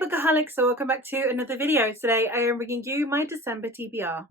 Bookaholics, so welcome back to another video. Today I am bringing you my December TBR.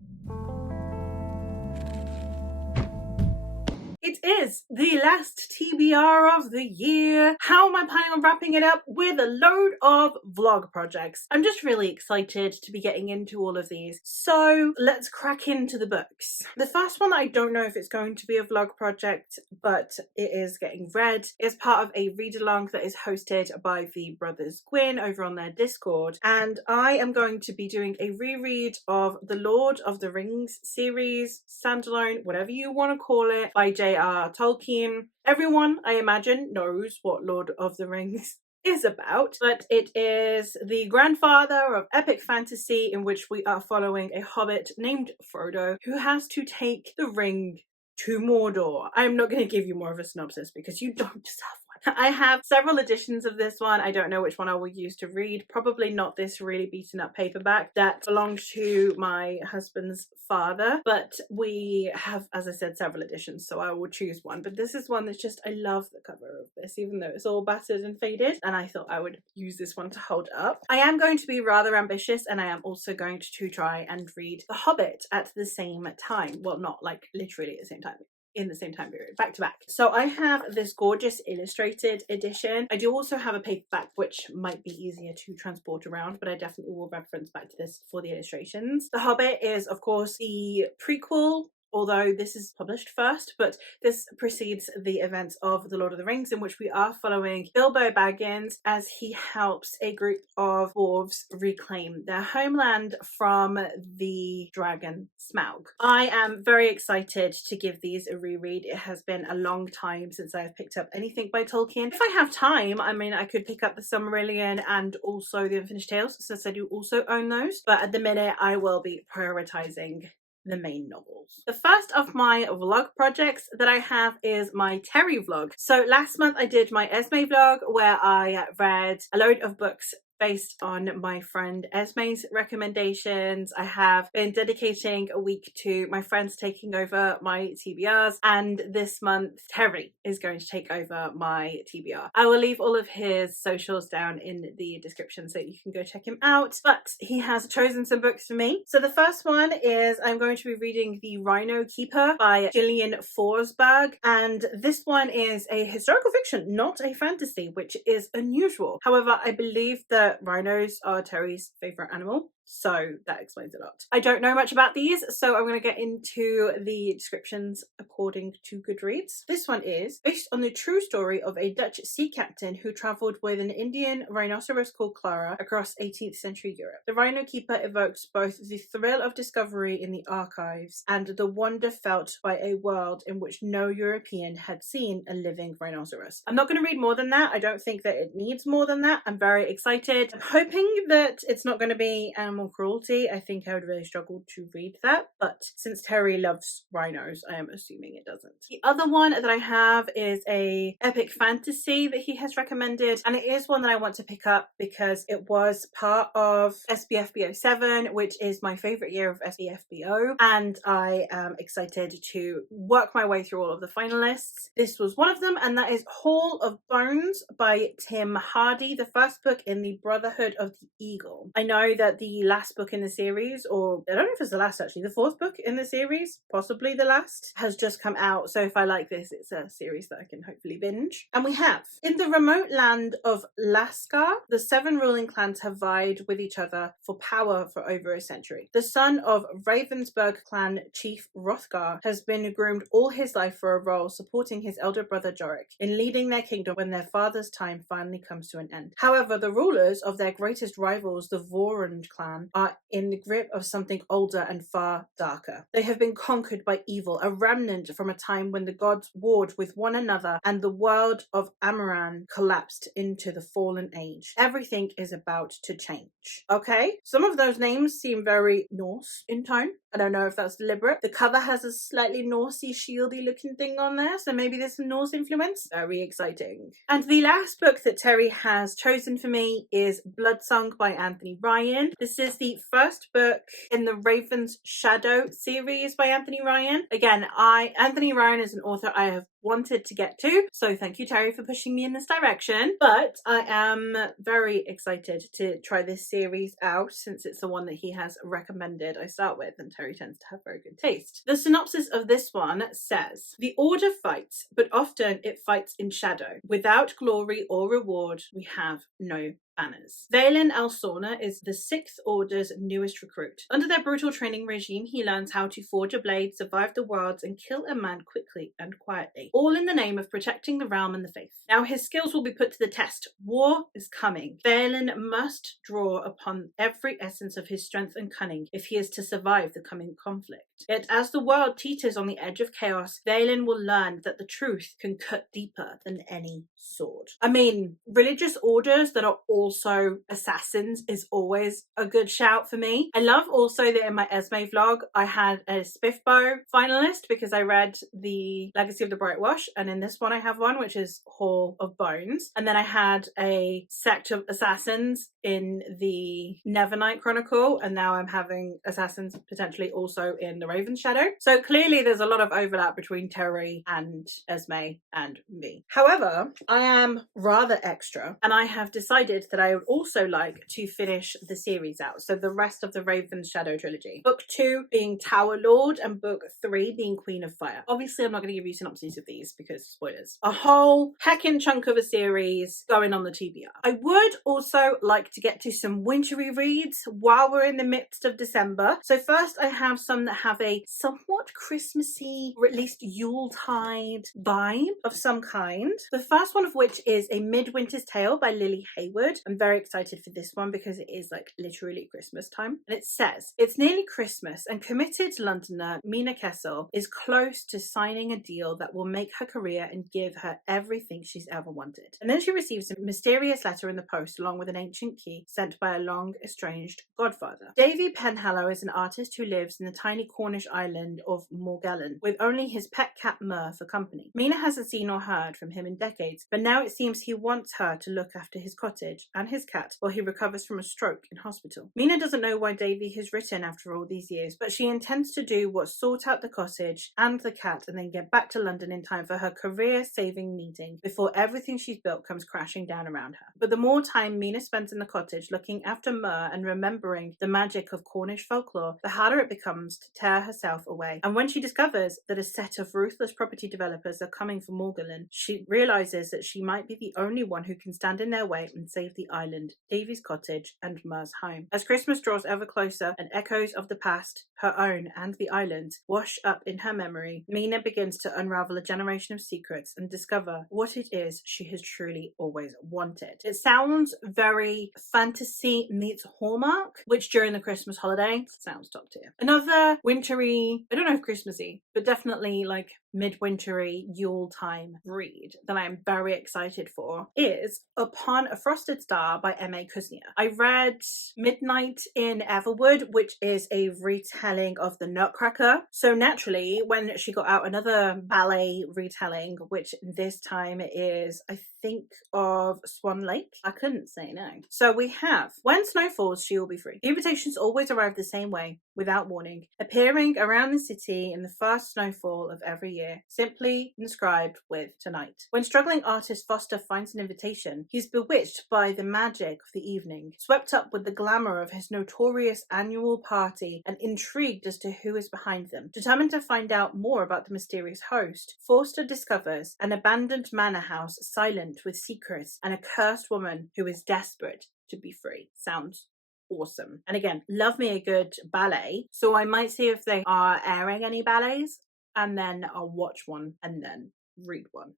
It is the last TBR of the year. How am I planning on wrapping it up? With a load of vlog projects. I'm just really excited to be getting into all of these. So let's crack into the books. The first one, I don't know if it's going to be a vlog project, but it is getting read. It's part of a read-along that is hosted by the brothers Gwyn over on their Discord. And I am going to be doing a reread of the Lord of the Rings series, standalone, whatever you want to call it, by J.R. Tolkien. Everyone, I imagine, knows what Lord of the Rings is about, but it is the grandfather of epic fantasy in which we are following a hobbit named Frodo who has to take the ring to Mordor. I'm not going to give you more of a synopsis because you don't deserve one. I have several editions of this one. I don't know which one I will use to read. Probably not this really beaten up paperback that belonged to my husband's father, but we have, as I said, several editions, so I will choose one. But this is one that's just, I love the cover of this, even though it's all battered and faded, and I thought I would use this one to hold up. I am going to be rather ambitious, and I am also going to try and read The Hobbit at the same time. Well, not like literally at the same time, in the same time period, back to back. So I have this gorgeous illustrated edition. I do also have a paperback which might be easier to transport around, but I definitely will reference back to this for the illustrations. The Hobbit is of course the prequel, although this is published first, but this precedes the events of The Lord of the Rings, in which we are following Bilbo Baggins as he helps a group of dwarves reclaim their homeland from the dragon Smaug. I am very excited to give these a reread. It has been a long time since I've picked up anything by Tolkien. If I have time, I mean, I could pick up the Silmarillion and also the Unfinished Tales, since I do also own those, but at the minute I will be prioritizing the main novels. The first of my vlog projects that I have is my Terry vlog. So last month I did my Esme vlog where I read a load of books based on my friend Esme's recommendations. I have been dedicating a week to my friends taking over my TBRs, and this month Terry is going to take over my TBR. I will leave all of his socials down in the description so you can go check him out, but he has chosen some books for me. So the first one is I'm going to be reading The Rhino Keeper by Gillian Forsberg, and this one is a historical fiction, not a fantasy, which is unusual. However, I believe that rhinos are Terry's favourite animal, so that explains a lot. I don't know much about these, so I'm going to get into the descriptions according to Goodreads. This one is based on the true story of a Dutch sea captain who travelled with an Indian rhinoceros called Clara across 18th century Europe. The Rhino Keeper evokes both the thrill of discovery in the archives and the wonder felt by a world in which no European had seen a living rhinoceros. I'm not going to read more than that. I don't think that it needs more than that. I'm very excited. I'm hoping that it's not going to be animal cruelty. I think I would really struggle to read that, but since Terry loves rhinos, I am assuming it doesn't. The other one that I have is a epic fantasy that he has recommended, and it is one that I want to pick up because it was part of SBFBO 7, which is my favorite year of SBFBO, and I am excited to work my way through all of the finalists. This was one of them, and that is Hall of Bones by Tim Hardy, the first book in the Brotherhood of the Eagle. I know that the last book in the series, or I don't know if it's the last actually, the fourth book in the series, possibly the last, has just come out. So if I like this, it's a series that I can hopefully binge. And we have, in the remote land of Lascar, the 7 ruling clans have vied with each other for power for over a century. The son of Ravensburg clan chief Hrothgar has been groomed all his life for a role supporting his elder brother Jorik in leading their kingdom when their father's time finally comes to an end. However, the rulers of their greatest rivals, the Vorund clan, are in the grip of something older and far darker. They have been conquered by evil, a remnant from a time when the gods warred with one another and the world of Amaran collapsed into the fallen age. Everything is about to change. Okay, some of those names seem very Norse in tone. I don't know if that's deliberate. The cover has a slightly Norsey shieldy looking thing on there, so maybe there's some Norse influence. Very exciting. And the last book that Terry has chosen for me is Bloodsong by Anthony Ryan. This is the first book in the Raven's Shadow series by Anthony Ryan. Again, Anthony Ryan is an author I have wanted to get to. So thank you, Terry, for pushing me in this direction. But I am very excited to try this series out since it's the one that he has recommended I start with, and Terry tends to have very good taste. The synopsis of this one says, "The Order fights, but often it fights in shadow. Without glory or reward, we have no banners." Valen Alsorna is the Sixth Order's newest recruit. Under their brutal training regime, he learns how to forge a blade, survive the wilds, and kill a man quickly and quietly, all in the name of protecting the realm and the faith. Now his skills will be put to the test. War is coming. Valen must draw upon every essence of his strength and cunning if he is to survive the coming conflict. Yet as the world teeters on the edge of chaos, Valen will learn that the truth can cut deeper than any sword. I mean, religious orders that are also assassins is always a good shout for me. I love also that in my Esme vlog, I had a Spiffbo finalist because I read the Legacy of the Bright Wash, and in this one I have one which is Hall of Bones, and then I had a sect of assassins in the Nevernight Chronicle, and now I'm having assassins potentially also in the Raven Shadow. So clearly there's a lot of overlap between Terry and Esme and me. However, I am rather extra, and I have decided that I would also like to finish the series out. So the rest of the Raven Shadow trilogy. Book 2 being Tower Lord and book 3 being Queen of Fire. Obviously I'm not going to give you synopses of these because spoilers. A whole heckin' chunk of a series going on the TBR. I would also like to get to some wintry reads while we're in the midst of December. So first I have some that have a somewhat Christmassy or at least Yuletide vibe of some kind. The first one of which is A Midwinter's Tale by Lily Hayward. I'm very excited for this one because it is like literally Christmas time. And it says, "It's nearly Christmas and committed Londoner Mina Kessel is close to signing a deal that will make her career and give her everything she's ever wanted. And then she receives a mysterious letter in the post along with an ancient key sent by a long estranged godfather. Davy Penhallow is an artist who lives in the tiny Cornish island of Morgellon with only his pet cat Mur for company. Mina hasn't seen or heard from him in decades, but now it seems he wants her to look after his cottage and his cat while he recovers from a stroke in hospital. Mina doesn't know why Davy has written after all these years, but she intends to do what's sort out the cottage and the cat and then get back to London in time for her career-saving meeting before everything she's built comes crashing down around her. But the more time Mina spends in the cottage looking after Mur and remembering the magic of Cornish folklore, the harder it becomes to tear herself away. And when she discovers that a set of ruthless property developers are coming for Morgellon, she realizes that she might be the only one who can stand in their way and save the island, Davy's cottage, and Mur's home. As Christmas draws ever closer and echoes of the past, her own and the island's, wash up in her memory, Mina begins to unravel a generation of secrets and discover what it is she has truly always wanted. It sounds very fantasy meets Hallmark, which during the Christmas holiday sounds top tier. Another wintry, I don't know if Christmassy, but definitely like midwintery Yuletime read that I'm very excited for is Upon a Frosted Star by M.A. Kuznia. I read Midnight in Everwood, which is a retelling of The Nutcracker. So naturally, when she got out another ballet retelling, which this time is, I think, of Swan Lake, I couldn't say no. So we have When Snow Falls, She Will Be Free. The invitations always arrive the same way, without warning, appearing around the city in the first snowfall of every year, simply inscribed with tonight. When struggling artist Foster finds an invitation, he's bewitched by the magic of the evening, swept up with the glamour of his notorious annual party, and intrigued as to who is behind them. Determined to find out more about the mysterious host, Foster discovers an abandoned manor house silent with secrets and a cursed woman who is desperate to be free. Sounds awesome. And again, love me a good ballet, so I might see if they are airing any ballets, and then I'll watch one and then read one.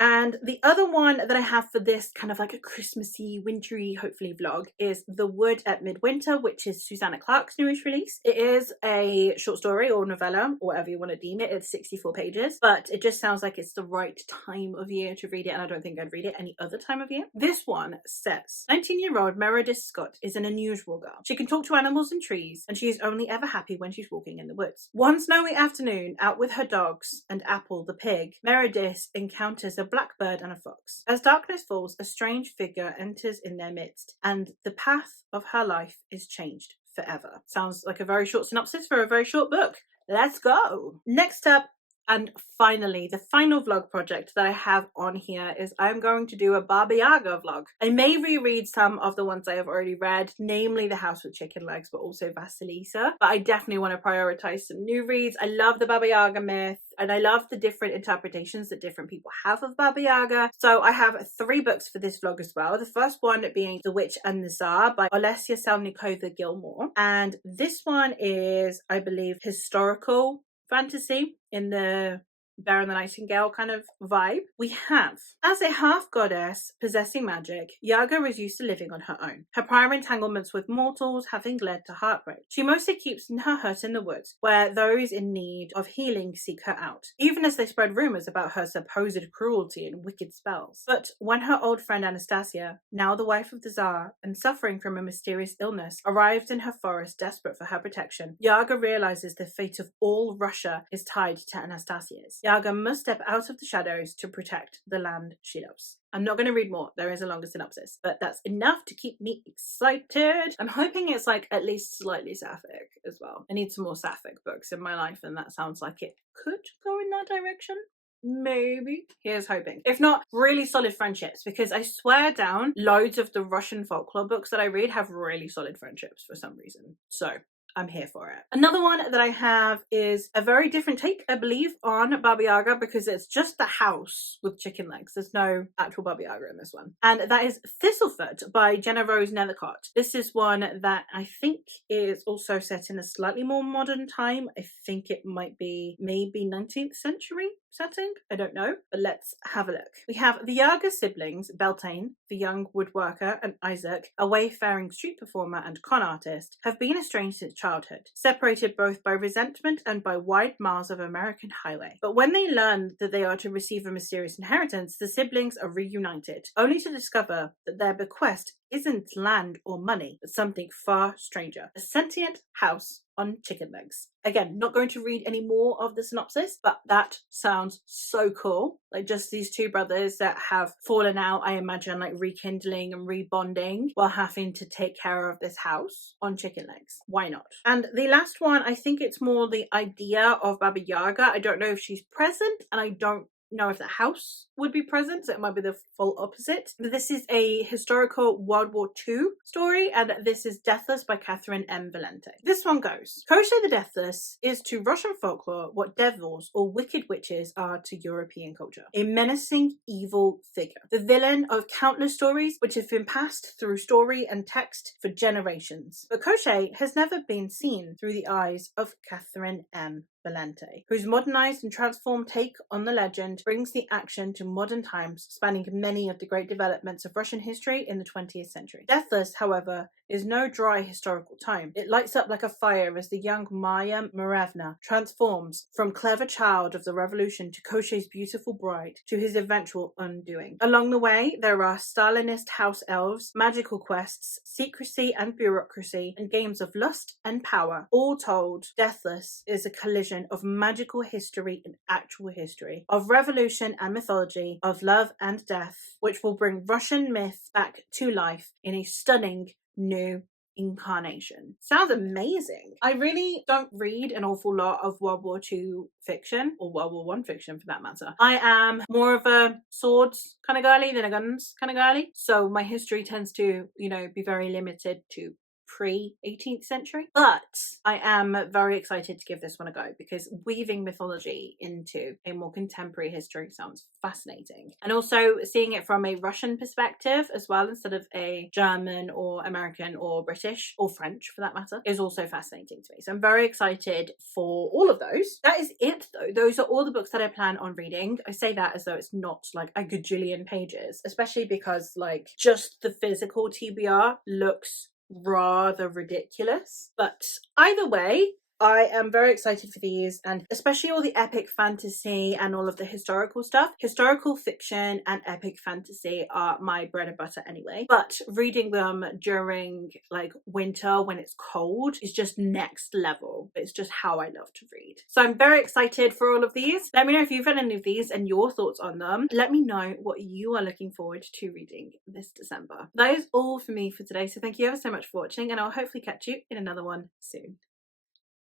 And the other one that I have for this kind of like a Christmassy, wintry, hopefully vlog is The Wood at Midwinter, which is Susanna Clarke's newest release. It is a short story or novella, or whatever you want to deem it. It's 64 pages, but it just sounds like it's the right time of year to read it, and I don't think I'd read it any other time of year. This one says, 19-year-old Meredith Scott is an unusual girl. She can talk to animals and trees, and she is only ever happy when she's walking in the woods. One snowy afternoon, out with her dogs and Apple the pig, Meredith encounters a blackbird and a fox. As darkness falls, a strange figure enters in their midst, and the path of her life is changed forever. Sounds like a very short synopsis for a very short book. Let's go! Next up And finally, the final vlog project that I have on here is I'm going to do a Baba Yaga vlog. I may reread some of the ones I have already read, namely The House with Chicken Legs, but also Vasilisa. But I definitely want to prioritize some new reads. I love the Baba Yaga myth, and I love the different interpretations that different people have of Baba Yaga. So I have 3 books for this vlog as well. The first one being The Witch and the Tsar by Olesya Salnikova Gilmore. And this one is, I believe, historical fantasy in the Bear and the Nightingale kind of vibe. We have, as a half goddess possessing magic, Yaga is used to living on her own, her prior entanglements with mortals having led to heartbreak. She mostly keeps her hut in the woods, where those in need of healing seek her out, even as they spread rumours about her supposed cruelty and wicked spells. But when her old friend Anastasia, now the wife of the Tsar and suffering from a mysterious illness, arrived in her forest desperate for her protection, Yaga realizes the fate of all Russia is tied to Anastasia's. Yaga must step out of the shadows to protect the land she loves. I'm not going to read more. There is a longer synopsis, but that's enough to keep me excited. I'm hoping it's like at least slightly sapphic as well. I need some more sapphic books in my life, and that sounds like it could go in that direction. Maybe. Here's hoping. If not, really solid friendships, because I swear down loads of the Russian folklore books that I read have really solid friendships for some reason. So I'm here for it. Another one that I have is a very different take, I believe, on Baba Yaga, because it's just the house with chicken legs. There's no actual Baba Yaga in this one. And that is Thistlefoot by Jenna Rose Nethercott. This is one that I think is also set in a slightly more modern time. I think it might be maybe 19th century setting. I don't know, but let's have a look. We have the Yaga siblings, Beltane, the young woodworker, and Isaac, a wayfaring street performer and con artist, have been estranged since childhood, separated both by resentment and by wide miles of American highway. But when they learn that they are to receive a mysterious inheritance, the siblings are reunited, only to discover that their bequest isn't land or money, but something far stranger. A sentient house on chicken legs. Again, not going to read any more of the synopsis, but that sounds so cool. Like just these 2 brothers that have fallen out, I imagine, like rekindling and rebonding while having to take care of this house on chicken legs. Why not? And the last one, I think it's more the idea of Baba Yaga. I don't know if she's present, and I don't know if the house would be present, so it might be the full opposite. But this is a historical World War II story, and this is Deathless by Catherine M. Valente. This one goes: Koshe the Deathless is to Russian folklore what devils or wicked witches are to European culture. A menacing, evil figure. The villain of countless stories which have been passed through story and text for generations. But Koshe has never been seen through the eyes of Catherine M. Valente, whose modernized and transformed take on the legend brings the action to modern times, spanning many of the great developments of Russian history in the 20th century. Deathless, however, is no dry historical tome. It lights up like a fire as the young Maya Marevna transforms from clever child of the revolution to Koshe's beautiful bride to his eventual undoing. Along the way, there are Stalinist house elves, magical quests, secrecy and bureaucracy, and games of lust and power. All told, Deathless is a collision of magical history and actual history, of revolution and mythology, of love and death, which will bring Russian myth back to life in a stunning new incarnation. Sounds amazing. I really don't read an awful lot of World War II fiction, or World War I fiction for that matter. I am more of a swords kind of girly than a guns kind of girly, so my history tends to, be very limited to pre-18th century. But I am very excited to give this one a go, because weaving mythology into a more contemporary history sounds fascinating. And also seeing it from a Russian perspective as well, instead of a German or American or British or French for that matter, is also fascinating to me. So I'm very excited for all of those. That is it though. Those are all the books that I plan on reading. I say that as though it's not like a gajillion pages, especially because like just the physical TBR looks rather ridiculous. But either way, I am very excited for these, and especially all the epic fantasy and all of the historical stuff. Historical fiction and epic fantasy are my bread and butter anyway, but reading them during like winter when it's cold is just next level. It's just how I love to read. So I'm very excited for all of these. Let me know if you've read any of these and your thoughts on them. Let me know what you are looking forward to reading this December. That is all for me for today, so thank you ever so much for watching, and I'll hopefully catch you in another one soon.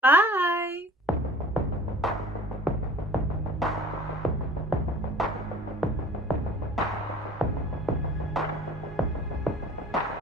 Bye!